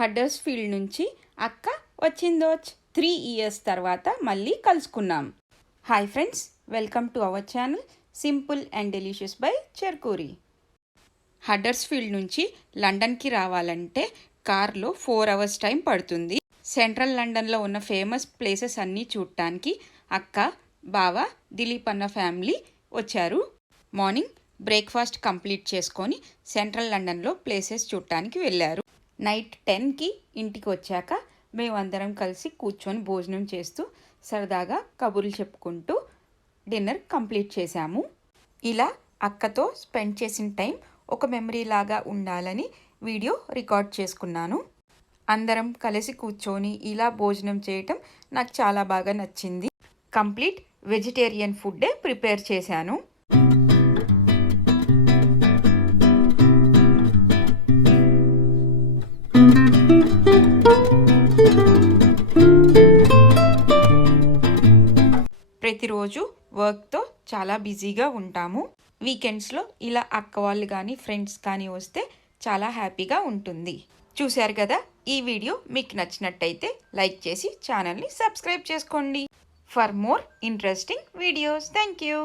హడర్స్ఫీల్డ్ నుంచి అక్క వచ్చిందోచ్ 3 ఇయర్స్ తర్వాత మళ్ళీ కలుసుకున్నాం. Hi friends, welcome to our channel simple and delicious by Cherukuri. Huddersfield నుంచి లండన్కి రావాలంటే కార్లో 4 అవర్స్ టైం పడుతుంది. సెంట్రల్ లండన్లో ఉన్న ఫేమస్ ప్లేసెస్ అన్నీ చూడటానికి అక్క, బావ, దిలీప్ అన్న ఫ్యామిలీ వచ్చారు. మార్నింగ్ బ్రేక్ఫాస్ట్ కంప్లీట్ చేసుకొని సెంట్రల్ లండన్లో ప్లేసెస్ చూడటానికి వెళ్ళారు. నైట్ 10కి ఇంటికి వచ్చాక మేమందరం కలిసి కూర్చొని భోజనం చేస్తూ సరదాగా కబుర్లు చెప్పుకుంటూ డిన్నర్ కంప్లీట్ చేశాము. ఇలా అక్కతో స్పెండ్ చేసిన టైం ఒక మెమరీ లాగా ఉండాలని వీడియో రికార్డ్ చేసుకున్నాను. అందరం కలిసి కూర్చొని ఇలా భోజనం చేయటం నాకు చాలా బాగా నచ్చింది. కంప్లీట్ వెజిటేరియన్ ఫుడ్డే ప్రిపేర్ చేశాను. ప్రతిరోజు వర్క్తో చాలా బిజీగా ఉంటాము. వీకెండ్స్లో ఇలా అక్క వాళ్ళు కానీ ఫ్రెండ్స్ కానీ వస్తే చాలా హ్యాపీగా ఉంటుంది. చూశారు కదా, ఈ వీడియో మీకు నచ్చినట్టయితే లైక్ చేసి ఛానల్ని సబ్స్క్రైబ్ చేసుకోండి. For more interesting videos. Thank you.